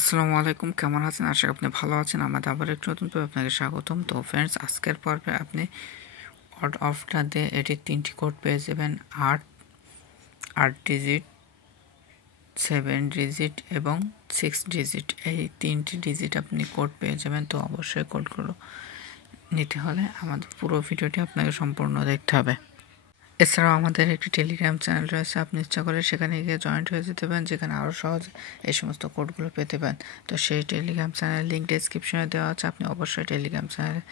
আসসালামু আলাইকুম, কেমন আছেন? আশা করি আপনি ভালো আছেন। আমাদের আবার একটু নতুন পর্বে আপনাকে স্বাগতম। তো ফ্রেন্ডস, আজকের পর্বে আপনি অড অফটা দিয়ে এটির 3টি কোড পেয়ে যাবেন। 8 ডিজিট, 7 ডিজিট এবং 6 ডিজিট। এই 3টি ডিজিট আপনি কোড পেয়ে যাবেন। তো অবশ্যই কোডগুলো নিতে হলে আমাদের পুরো ভিডিওটি আপনাকে সম্পূর্ণ দেখতে হবে। এছাড়াও আমাদের একটি টেলিগ্রাম চ্যানেল রয়েছে, আপনি ইচ্ছা করে সেখানে গিয়ে জয়েন্ট হয়ে যেতে পারেন, যেখানে আরও সহজে এই সমস্ত কোডগুলো পেতে পারেন। তো সেই টেলিগ্রাম চ্যানেলের লিঙ্ক ডেসক্রিপশনে দেওয়া আছে, আপনি অবশ্যই টেলিগ্রাম চ্যানেলের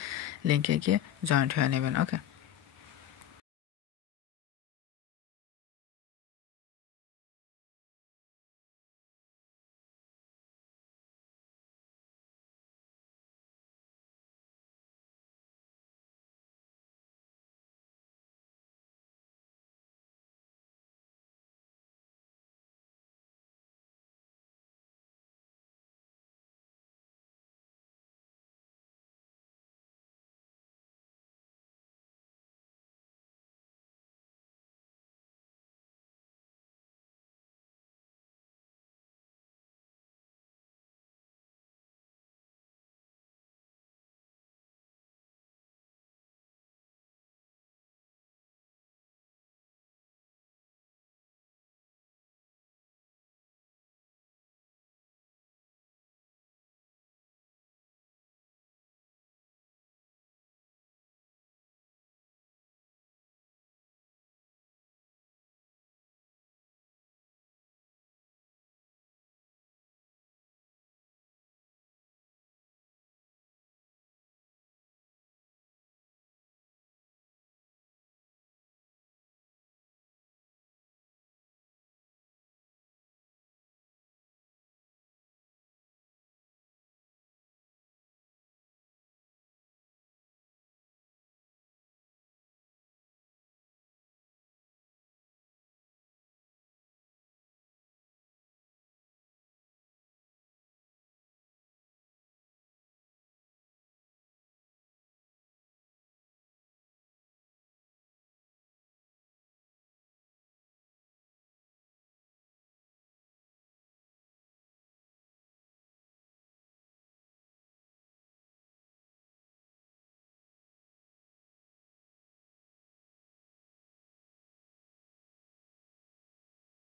লিঙ্কে গিয়ে জয়েন্ট হয়ে নেবেন। ওকে।